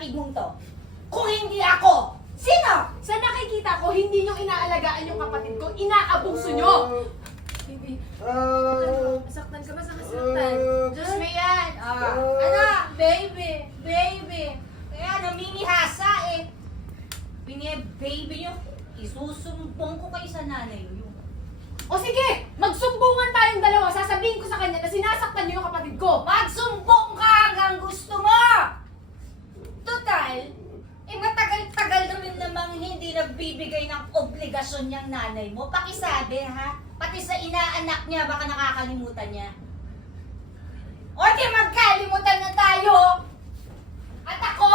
kapatid mong to? Kung hindi ako, sino? Sa nakikita ko, hindi nyo inaalagaan yung kapatid ko, inaabuso nyo! Baby, masaktan ka ba sa kasaktan? Diyos mo yan. Ano? Baby, baby. Kaya namimihasa eh. Baby nyo, isusumbong ko kayo sa nanay nyo. O sige, magsumbungan tayong dalawa. Sasabihin ko sa kanya na sinasaktan nyo yung kapatid ko. Magsumbong ka hanggang gusto mo! Total, matagal-tagal na rin namang hindi nagbibigay ng obligasyon niyang nanay mo. Pakisabi ha, pati sa inaanak niya baka nakakalimutan niya. O di magkalimutan na tayo! At ako,